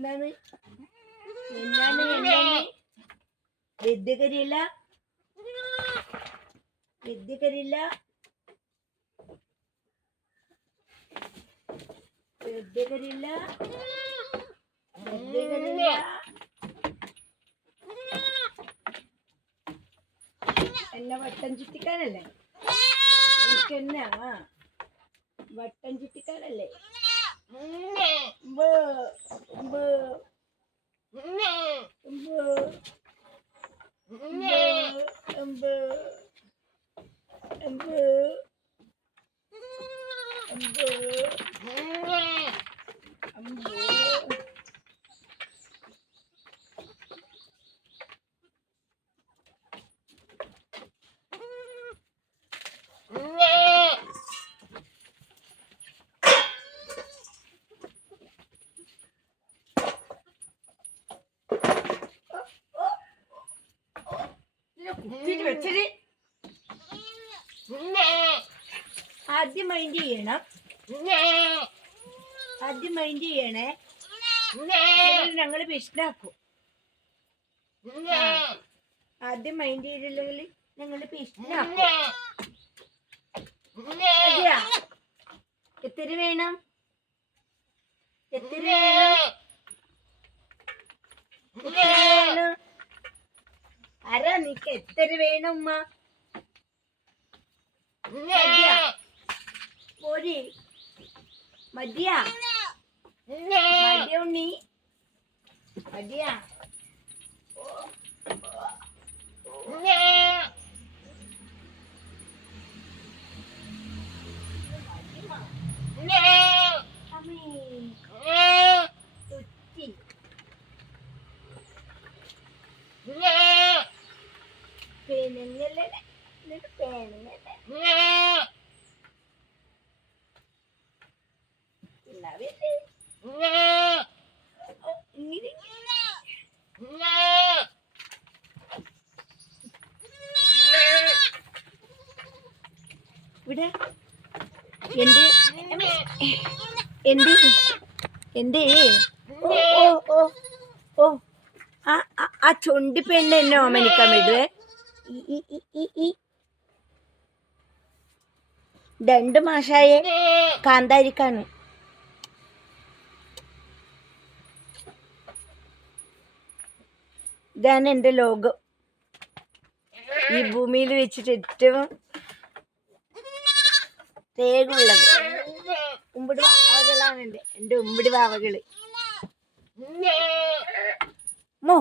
എന്താണ്? എന്താണ് എന്താണ് വിദ്യകരില്ല വിദ്യകരില്ല വിദ്യകരില്ല വിദ്യകരില്ല എന്നെ വട്ടം ചുറ്റിക്കാനല്ലേ? എനിക്കെന്നാ? വട്ടം ചുറ്റിക്കാനല്ലേ? and വെച്ചിട്ട് ആദ്യം മൈൻഡ് ചെയ്യണം. ആദ്യം മൈൻഡ് ചെയ്യണേ. ഞങ്ങൾ ഭീഷണാക്കും ആദ്യം മൈൻഡ് ചെയ്തില്ലെങ്കിൽ ഞങ്ങൾ ഭീഷണാക്കും മതിയാ? എത്ര വേണം? എത്ര വേണം? ആരാ നിക്ക് എത്ര വേണം ഉമ്മ പോരി. മതിയാ. മതിയ. ഉണ്ണി മതിയാ അമ്മേ തുറ്റി പെണ്ണുങ്ങളെ എന്നിട്ട് പെണ്ണുങ്ങളെ ഉണ്ടാവില്ലേ ഓ, ഇങ്ങനെ ഇവിടെ. എന്റെ ഓ ഓ ഓ ആ ആ- പെണ്ണ് എന്നെ ഓമനിക്കാൻ ഈ രണ്ട് മാഷായ കാന്താരിക്കാണ്. ഇതാണ് എന്റെ ലോകം. ഈ ഭൂമിയിൽ വെച്ചിട്ട് ഏറ്റവും തേകുള്ളത് ഉമ്പിടി വാവകളാണ് എന്റെ എന്റെ ഉമ്പിടി വാവകൾ. മോ.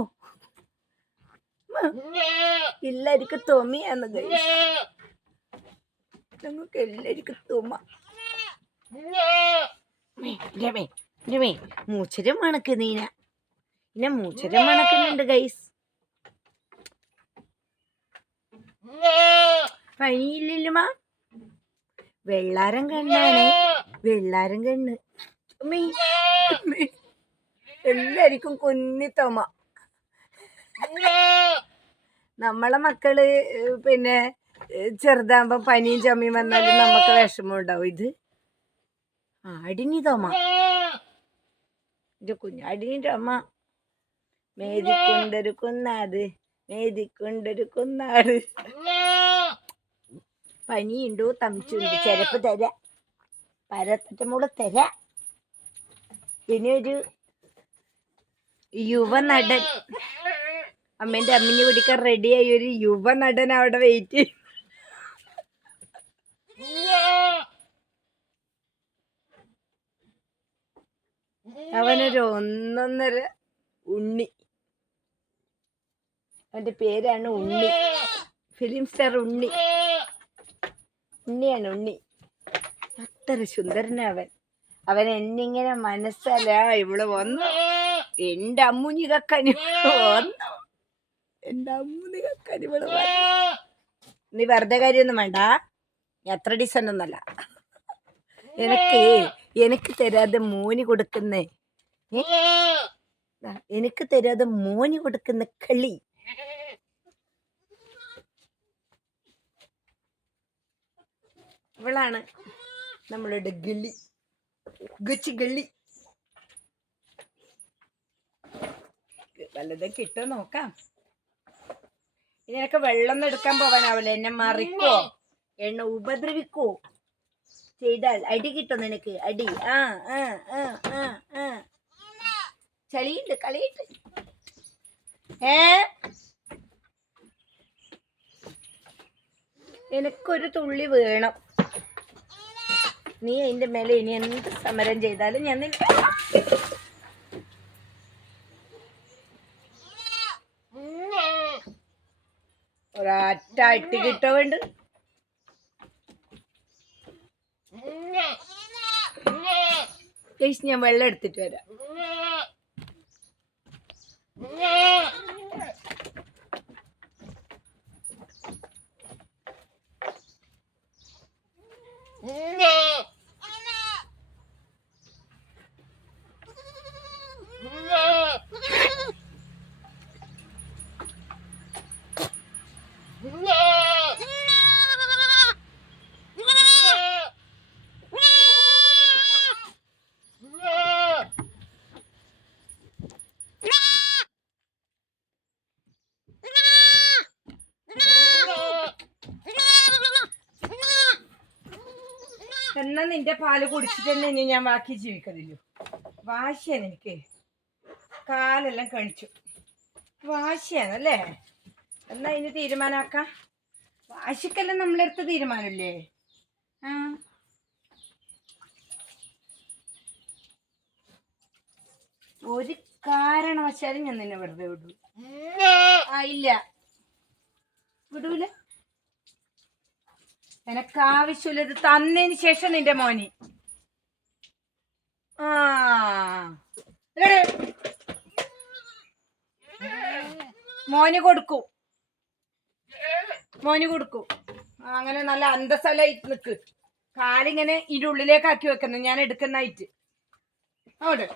എല്ലാവർക്കും തോമി guys. ഞങ്ങൾക്ക് എല്ലാവർക്കും തോമ രമേ രമേ മൂച്ചരം മണക്ക് നീന പിന്നെ മൂച്ചരം മണക്കുന്നുണ്ട് ഗൈസ് പനിയില്ലല്ലുമാ വെള്ളാരം കണ്ണാണ്. വെള്ളാരം കണ്ണ്. എല്ലാവർക്കും കുന്നിത്തോമ നമ്മളെ മക്കൾ പിന്നെ ചെറുതാകുമ്പോ പനിയും ചമ്മയും വന്നാലും നമുക്ക് വിഷമം ഉണ്ടാവും. ഇത് തോമ ഇത് കുഞ്ഞാടിനിന്റെ അമ്മ. മേതിക്കൊണ്ടൊരു കുന്നാട് മേതിക്കൊണ്ടൊരു കുന്നാട്. പനിയുണ്ടോ തമിച്ചുണ്ട്. ചിലപ്പ് തരാ. പരത്തറ്റമുള്ള തരാ. പിന്നെ ഒരു യുവനടൻ. അമ്മേന്റെ അമ്മിനെ കുടിക്കാൻ റെഡിയായി ഒരു യുവ നടൻ അവിടെ വെയിറ്റ് അവനൊരു ഒന്നൊന്നര ഉണ്ണി. അവന്റെ പേരാണ് ഉണ്ണി. ഫിലിം സ്റ്റാർ ഉണ്ണി. ഉണ്ണിയാണ് ഉണ്ണി. അത്ര സുന്ദരനാ അവൻ. എന്നിങ്ങനെ മനസ്സല്ല ഇവിടെ വന്നു. എന്റെ അമ്മുനി കക്കനി വന്നു എന്റെ അമ്മുനി കക്കനി ഇവിടെ വന്നു നീ വെറുതെ കാര്യമൊന്നും വേണ്ട. എത്ര അത്ര ഡിസൈൻ ഒന്നല്ല എനിക്ക് എനിക്ക് തരാതെ മോനി കൊടുക്കുന്നേ എനിക്ക് തരാതെ മോനി കൊടുക്കുന്ന കളി. ഇവളാണ് നമ്മളുടെ ഗിളി. ഗുച്ചി ഗള്ളി വല്ലതും കിട്ടുമോ നോക്കാം. ഇതിനൊക്കെ വെള്ളം എടുക്കാൻ പോവാനാവില്ല എന്നെ മറിക്കോ. എന്നെ ഉപദ്രവിക്കോ. ചെയ്താൽ അടി കിട്ടും നിനക്ക്. അടി. ആ ആ ആ ആ ആ. ചളിയുണ്ട് കളിയുണ്ട്. ഏ? എനിക്കൊരു തുള്ളി വേണം. നീ അതിന്റെ മേലെ ഇനി എന്ത് സമരം ചെയ്താലും ഞാൻ നിന്നെ ഒരൊറ്റ അട്ടി കിട്ടോ വേണ്ട ഗയ്സ്, ഞാൻ വെള്ളം എടുത്തിട്ട് വരാം. എന്നാ നിന്റെ പാൽ കുടിച്ചിട്ട് തന്നെ ഇനി ഞാൻ ബാക്കി ജീവിക്കലില്ലു വാശിയാണ് എനിക്ക്. കാലെല്ലാം കഴിച്ചു. വാശിയാണ് അല്ലേ? എന്നാ ഇനി തീരുമാനമാക്കാം വാശിക്കല്ലേ നമ്മളെടുത്ത തീരുമാനമല്ലേ? ആ. ഒരു കാരണവശാലും ഞാൻ നിന്നെ വെറുതെ വിടൂ ആ ഇല്ല. വിടൂല. എനക്ക് ആവശ്യമില്ല ഇത് തന്നതിന് ശേഷം നിന്റെ മോനി. ആ. മോന് കൊടുക്കൂ. മോന് കൊടുക്കൂ. അങ്ങനെ നല്ല അന്തസ്ഥലായിട്ട് നിൽക്ക് കാലിങ്ങനെ ഇതിന്റെ ഉള്ളിലേക്ക് ആക്കി വെക്കുന്നു. ഞാൻ എടുക്കുന്നതായിട്ട്. അവിടെ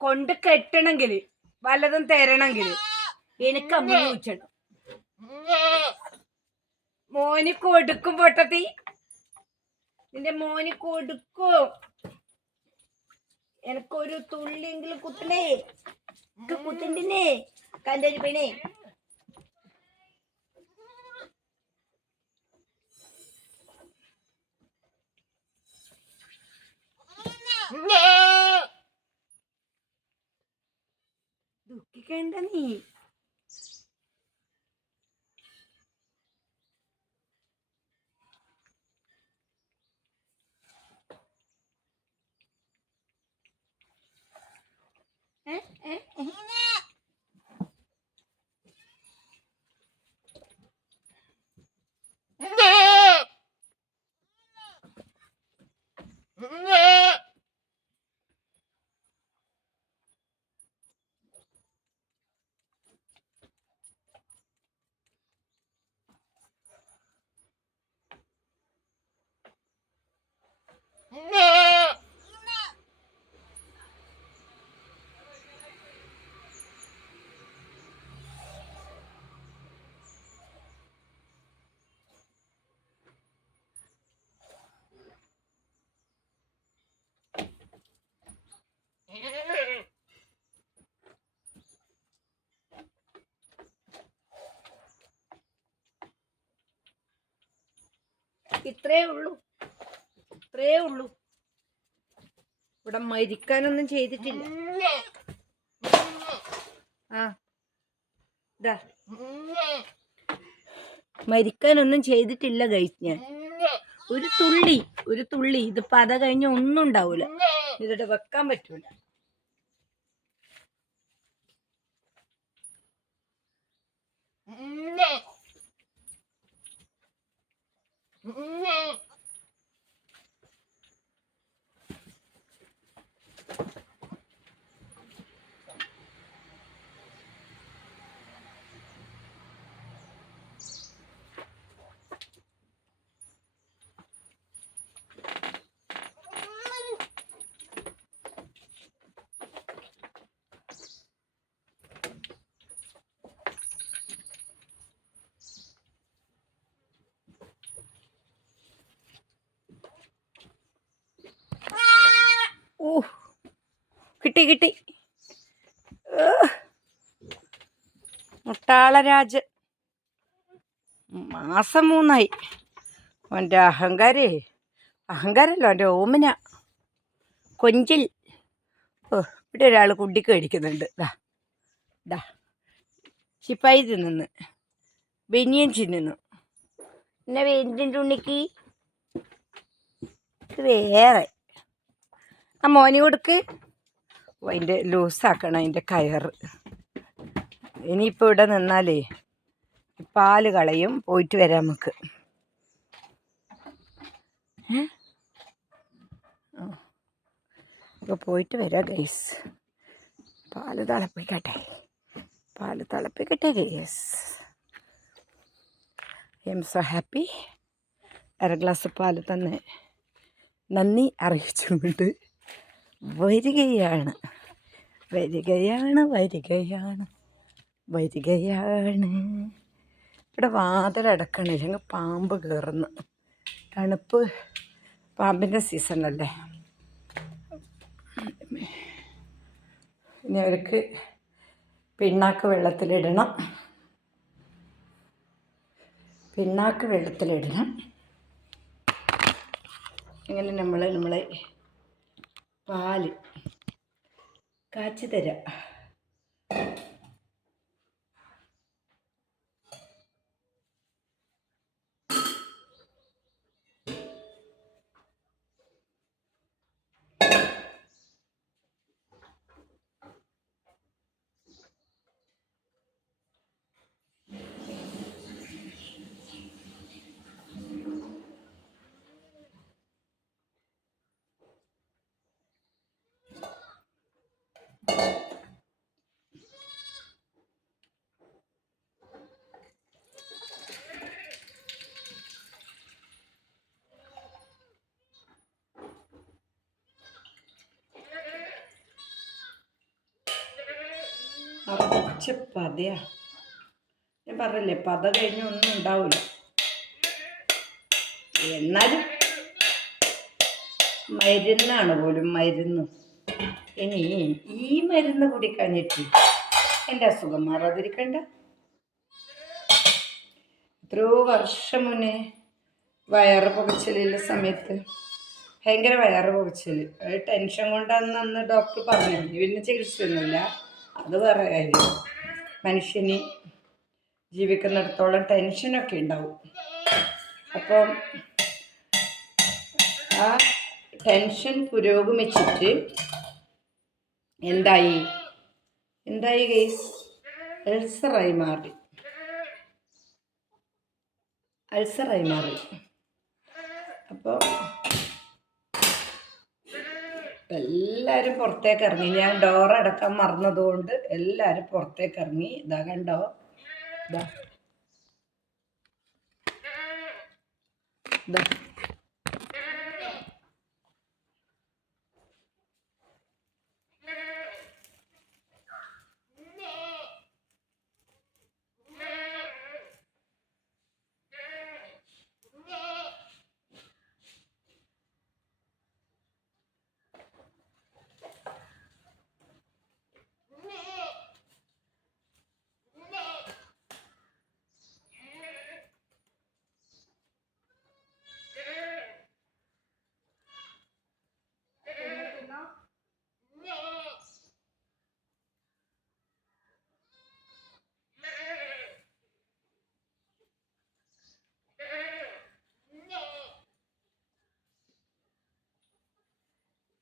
കൊണ്ട് കെട്ടണമെങ്കിൽ വല്ലതും തരണമെങ്കിൽ എനിക്ക് അമ്മ ചോദിച്ചണം മോന് കൊടുക്കും പൊട്ടത്തി. നിന്റെ മോന് കൊടുക്കും. എനക്കൊരു തുള്ളിയെങ്കിലും കുത്തണേ. കുത്തണ്ടിനെ. കണ്ടൊരു പെണ്ണേ? ദുഃഖിക്കണ്ട നീ. ഇത്രേ ഉള്ളൂ. ഇത്രേ ഉള്ളൂ. ഇവിടെ മരിക്കാനൊന്നും ചെയ്തിട്ടില്ല. ആ. ഇതാ. മരിക്കാനൊന്നും ചെയ്തിട്ടില്ല ഗൈസ് ഞാൻ. ഒരു തുള്ളി ഒരു തുള്ളി. ഇത് പത കഴിഞ്ഞ ഒന്നും ഉണ്ടാവൂല. ഇതോടെ വെക്കാൻ പറ്റൂല. No. Whoa! കിട്ടി കിട്ടി. മുട്ടാളരാജ്. മാസം മൂന്നായി. അവന്റെ അഹങ്കാരേ. അഹങ്കാരല്ലോ അവന്റെ ഓമന. കൊഞ്ചിൽ. ഓ ഇവിടെ ഒരാൾ കുണ്ടിക്ക് മേടിക്കുന്നുണ്ട്. ദാ ദാ. ചിപ്പായി തിന്നുന്നു ബനിയൻ ചിന്നുന്നു. പിന്നെ വേണ്ടിന്റെ ഉണ്ണിക്ക്? വേറെ. ആ മോനി കൊടുക്ക്. അതിന്റെ ലൂസാക്കണം അതിന്റെ കയർ. ഇനിയിപ്പോൾ ഇവിടെ നിന്നാലേ പാൽ കളയും പോയിട്ട് വരാം നമുക്ക്. ഇപ്പോൾ പോയിട്ട് വരാം ഗൈസ് പാൽ തിളപ്പിക്കട്ടെ. പാൽ തിളപ്പിക്കട്ടെ guys I am so happy. അര ഗ്ലാസ് പാൽ തന്നെ നന്ദി അറിയിച്ചുകൊണ്ട്. വരികയാണ്. വരികയാണ് വരികയാണ് വരികയാണ്. ഇവിടെ വാതിലടക്കണില്ല ഇല്ലെങ്കിൽ പാമ്പ് കയറുന്നു തണുപ്പ് പാമ്പിന്റെ സീസണല്ലേ. ഇനി അവർക്ക് പിണ്ണാക്ക് വെള്ളത്തിലിടണം. പിണ്ണാക്ക് വെള്ളത്തിലിടണം. ഇങ്ങനെ നമ്മൾ നമ്മളെ പാൽ. കാച്ചി തരാം അറച്ച പതയാ. ഞാൻ പറഞ്ഞില്ലേ പത കഴിഞ്ഞ ഒന്നും ഉണ്ടാവില്ല എന്നാലും മരുന്നാണ് പോലും മരുന്ന്. ഇനി ഈ മരുന്ന് കുടിക്കഴിഞ്ഞിട്ട് എന്റെ അസുഖം മാറാതിരിക്കണ്ട. എത്രയോ വർഷം മുന്നേ വയറ് പുകച്ചിലുള്ള സമയത്ത് ഭയങ്കര വയറ് പുകച്ചിൽ ടെൻഷൻ കൊണ്ടാന്ന് അന്ന് ഡോക്ടർ പറഞ്ഞു പിന്നെ ചികിത്സയൊന്നുമില്ല. അത് വേറെ കാര്യം. മനുഷ്യന് ജീവിക്കുന്നിടത്തോളം ടെൻഷനൊക്കെ ഉണ്ടാവും. അപ്പം ആ ടെൻഷൻ പുരോഗമിച്ചിട്ട് എന്തായി? എന്തായി ഗൈസ് അൾസറായി മാറി. അൾസറായി മാറി. അപ്പോൾ എല്ലാവരും പുറത്തേക്ക് ഇറങ്ങി. ഞാൻ ഡോർ അടക്കാൻ മറന്നതുകൊണ്ട് എല്ലാവരും പുറത്തേക്ക് ഇറങ്ങി. ഇതാ കണ്ടോ? ഇതാ. ഇതാ.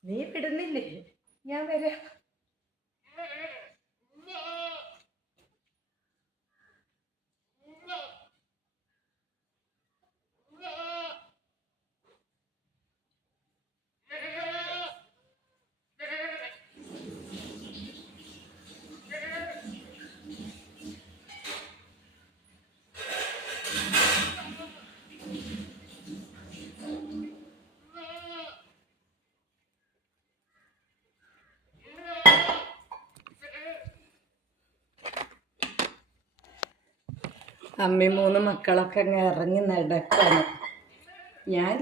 നീ വിടുന്നില്ലേ? ഞാൻ വരാം. അമ്മി മൂന്ന് മക്കളൊക്കെ അങ്ങ് ഇറങ്ങി നടക്കാണ്. ഞാൻ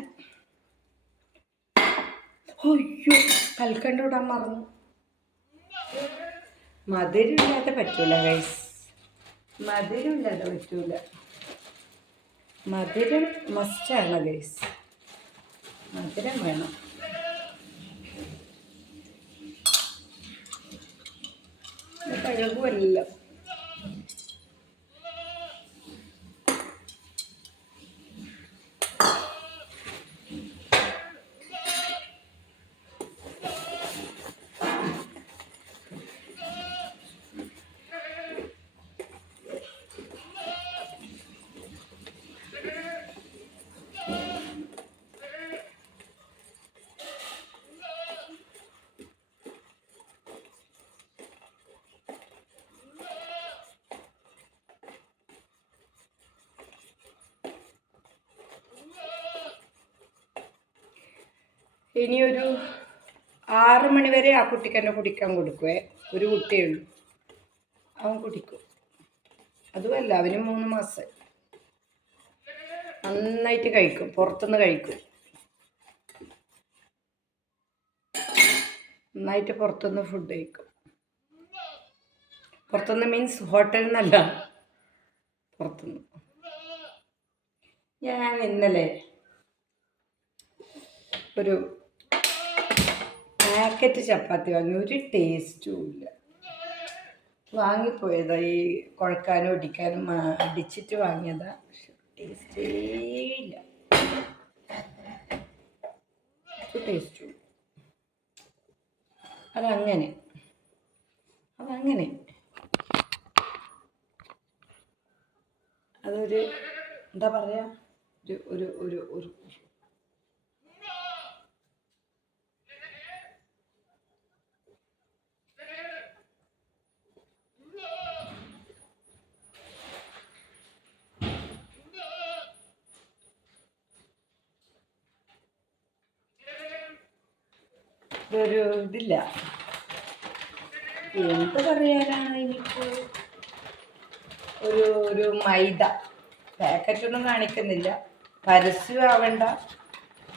അയ്യോ കൽക്കണ്ട ഇടാൻ മറന്നു. മധുരമില്ലാതെ പറ്റൂല ഗൈസ് മധുരമില്ലാതെ പറ്റൂല. മധുരം മസ്റ്റാണ് ഗൈസ് മധുരം വേണം. കഴുകുമല്ലോ ഇനിയൊരു ആറ് മണി വരെ ആ കുട്ടിക്ക് തന്നെ കുടിക്കാൻ കൊടുക്കുവേ. ഒരു കുട്ടിയേ ഉള്ളൂ. അവൻ കുടിക്കും. അതുമല്ല അവന് മൂന്ന് മാസം. നന്നായിട്ട് കഴിക്കും. പുറത്തുനിന്ന് കഴിക്കും. നന്നായിട്ട് പുറത്തുനിന്ന് ഫുഡ് കഴിക്കും. പുറത്തുനിന്ന് മീൻസ് ഹോട്ടലിൽ നിന്നല്ല പുറത്തുനിന്ന്. ഞാൻ ഇന്നലെ ഒരു പാക്കറ്റ് ചപ്പാത്തി വാങ്ങി ഒരു ടേസ്റ്റും ഇല്ല. വാങ്ങിപ്പോയതാ ഈ കുഴക്കാനും ഒടിക്കാനും അടിച്ചിട്ട് വാങ്ങിയതാ. ടേസ്റ്റേ ഇല്ല. ടേസ്റ്റും. അതങ്ങനെ. അതങ്ങനെ. അതൊരു എന്താ പറയുക ഒരു ഒരു ഒരു ഒരു ഇതില്ല. എന്ത് പറയാനാണ് എനിക്ക് ഒരു ഒരു മൈദ. പാക്കറ്റൊന്നും കാണിക്കുന്നില്ല. പരസ്യം ആവണ്ട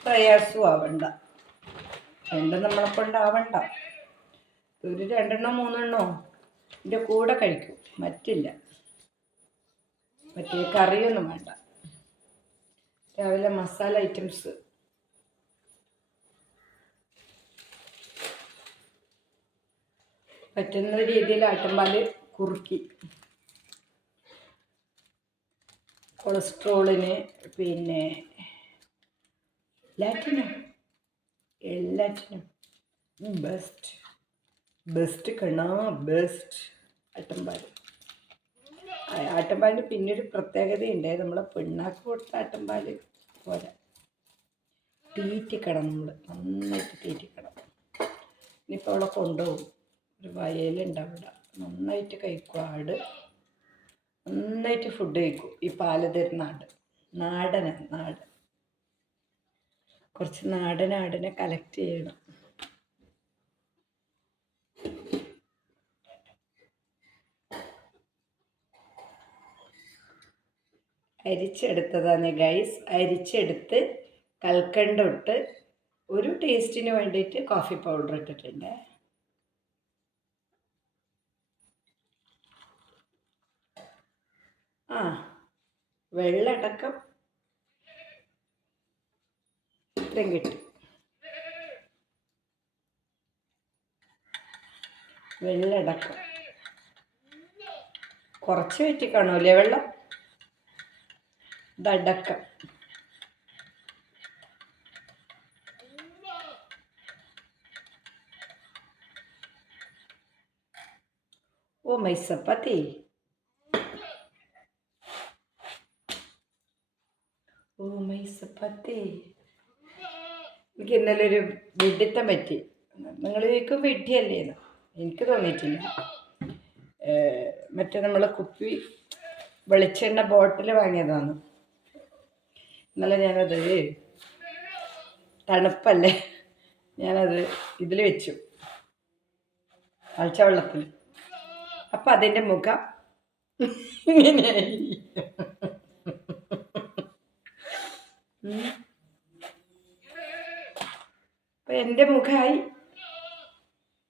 പ്രയാസവും ആവണ്ട. രണ്ടും നമ്മളെ കൊണ്ടാവണ്ട. ഒരു രണ്ടെണ്ണോ മൂന്നെണ്ണോ ഇതിന്റെ കൂടെ കഴിക്കും. മറ്റില്ല മറ്റേ കറിയൊന്നും വേണ്ട. രാവിലെ മസാല ഐറ്റംസ്. പറ്റുന്ന രീതിയിൽ ആട്ടുംപാൽ കുറുക്കി. കൊളസ്ട്രോളിന് പിന്നെ എല്ലാറ്റിനും എല്ലാറ്റിനും. ബെസ്റ്റ് ബെസ്റ്റ് കണ്ണാ ബെസ്റ്റ് ആട്ടുംപാൽ ആ- ആട്ടുംപാലിന് പിന്നെ ഒരു പ്രത്യേകതയുണ്ട് നമ്മളെ പെണ്ണാക്ക് കൊടുത്ത ആട്ടുംപാൽ പോരാ തീറ്റിക്കണം നമ്മൾ നന്നായിട്ട് തീറ്റിക്കണം. ഇനിയിപ്പോൾ അവളെ കൊണ്ടുപോകും. ഒരു വയലുണ്ട് നന്നായിട്ട് കഴിക്കും ആട്. നന്നായിട്ട് ഫുഡ് കഴിക്കും. ഈ പാൽ തരുന്ന ആട്. നാടനാണ് നാടൻ. കുറച്ച് നാടൻ ആടിനെ കളക്ട് ചെയ്യണം. അരിച്ചെടുത്തതാണ് ഗൈസ് അരിച്ചെടുത്ത് കൽക്കണ്ടൊട്ട് ഒരു ടേസ്റ്റിന് വേണ്ടിയിട്ട് കോഫി പൗഡർ ഇട്ടിട്ടുണ്ട് ആ വെള്ളടക്കം ഇത്രയും കിട്ടി. വെള്ളടക്കം. കുറച്ച് വെറ്റി കാണൂലേ വെള്ളം? ഇതടക്കം oh my chapati oh my ചപ്പാത്തി എനിക്ക് ഇന്നലെ ഒരു വെഡിത്തം പറ്റി. നിങ്ങൾ ചോദിക്കും വെട്ടിയല്ലേ എന്ന് എനിക്ക് തോന്നിയിട്ടില്ല. മറ്റേ നമ്മൾ കുപ്പി വെളിച്ചെണ്ണ ബോട്ടിൽ വാങ്ങിയതാണ് ഇന്നലെ ഞാനത് തണുപ്പല്ലേ? ഞാനത് ഇതിൽ വെച്ചു. തളിച്ച വെള്ളത്തിൽ അപ്പം അതിന്റെ മുഖം ഇങ്ങനെയായി ഉം. അപ്പൊ എന്റെ മുഖമായി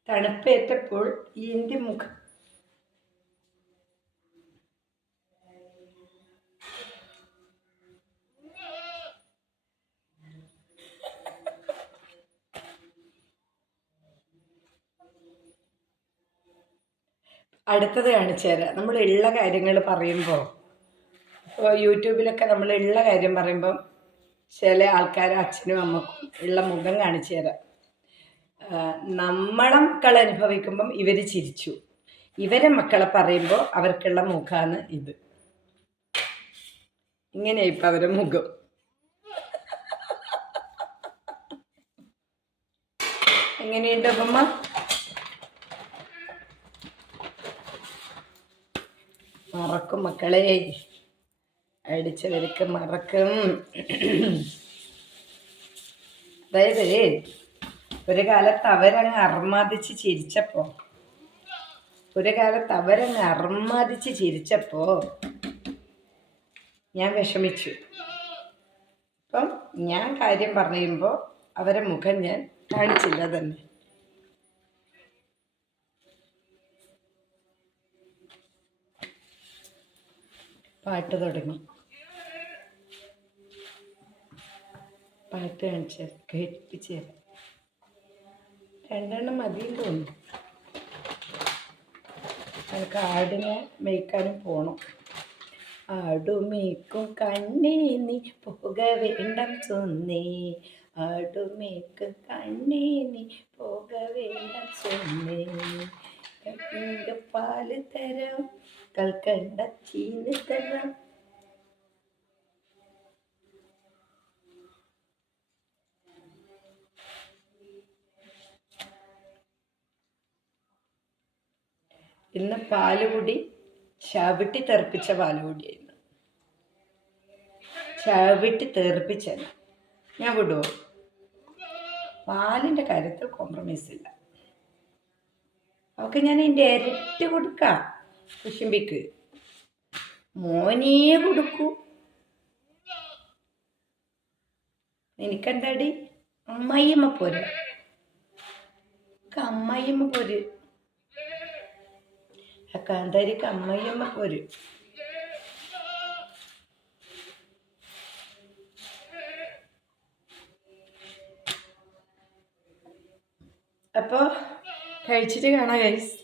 തണുപ്പേറ്റപ്പോൾ ഈ എന്റെ മുഖം. അടുത്തത് കാണിച്ചു തരാം. നമ്മൾ ഉള്ള കാര്യങ്ങൾ പറയുമ്പോൾ ഇപ്പോൾ യൂട്യൂബിലൊക്കെ നമ്മൾ ഉള്ള കാര്യം പറയുമ്പം ചില ആൾക്കാർ അച്ഛനും അമ്മക്കും ഉള്ള മുഖം കാണിച്ചു തരാം. ആ, നമ്മളെ മക്കൾ അനുഭവിക്കുമ്പം ഇവർ ചിരിച്ചു. ഇവരെ മക്കളെ പറയുമ്പോൾ അവർക്കുള്ള മുഖമാണ് ഇത്. ഇങ്ങനെ ഇപ്പം അവരുടെ മുഖം. എങ്ങനെയുണ്ട് അമ്മ മറക്കും മക്കളെ. അടിച്ചവർക്ക് മറക്കും. അതായത് ഒരു കാലത്ത് അവരങ്ങ് അർമാദിച്ച് ചിരിച്ചപ്പോ ഒരു കാലത്ത് അവരങ്ങ് അർമാദിച്ച് ചിരിച്ചപ്പോ ഞാൻ വിഷമിച്ചു. അപ്പം ഞാൻ കാര്യം പറയുമ്പോൾ അവരെ മുഖം ഞാൻ കാണിച്ചില്ല തന്നെ. പാട്ട് തുടങ്ങി. പാട്ട് കാണിച്ചു കേൾപ്പിച്ച് തരാം രണ്ടെണ്ണം മതിയും തോന്നുന്നു. എനിക്ക് ആടിനെ മേയ്ക്കാനും പോകണം ആടുമേക്കും കണ്ണേ നീ പോക വേണ്ടം ചൊന്നേ. ആടുമേക്കും കണ്ണേ നീ പോക വേണ്ടം ചൊന്നേ. പാൽ തരാം കൽക്കണ്ട ചീന് തരാം. ഇന്ന് പാലുകുടി ചവിട്ടി തെറിപ്പിച്ച പാലുകുടിയായിരുന്നു. ചവിട്ടി തെറിപ്പിച്ചല്ല ഞാൻ വിടുവോ? പാലിന്റെ കാര്യത്തിൽ കോംപ്രമൈസ് ഇല്ല. അവൾക്ക് ഞാൻ എന്റെ ഇരട്ടി കൊടുക്കാം. കുശുംബിക്ക് മോനിയെ കൊടുക്കൂ. എനിക്കെന്താടി അമ്മായിയമ്മ പോരെ. അമ്മായിയമ്മ പോര്. കാന്താരിക്ക് അമ്മയമ്മ ഒരു അപ്പോൾ കഴിച്ചിട്ട് കാണാം ഗൈസ്